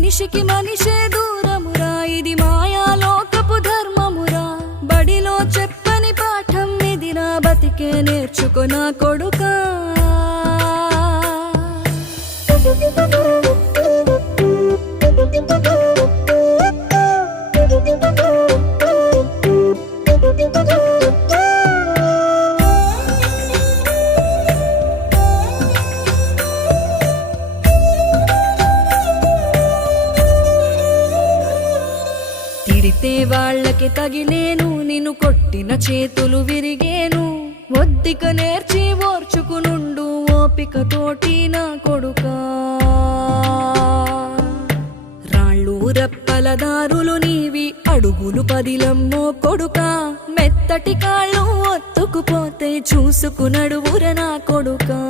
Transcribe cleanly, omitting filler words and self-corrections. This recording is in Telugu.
మనిషికి మనిషే దూరమురా, ఇది మాయాలోకపు ధర్మమురా. బడిలో చెప్పని పాఠం ఇది, నా బతికే నేర్చుకో నా కొడుకా. తిడితే వాళ్ళకి తగిలేను, నిన్ను కొట్టిన చేతులు విరిగేను. ఒద్దిక నేర్చి ఓర్చుకునుండు ఓపికతోటి నా కొడుకా. రాళ్ళు రప్పల దారులు నీవి, అడుగులు పదిలమ్మో కొడుకా. మెత్తటి కాళ్ళు ఒత్తుకుపోతే చూసుకునడువుర నా కొడుకా.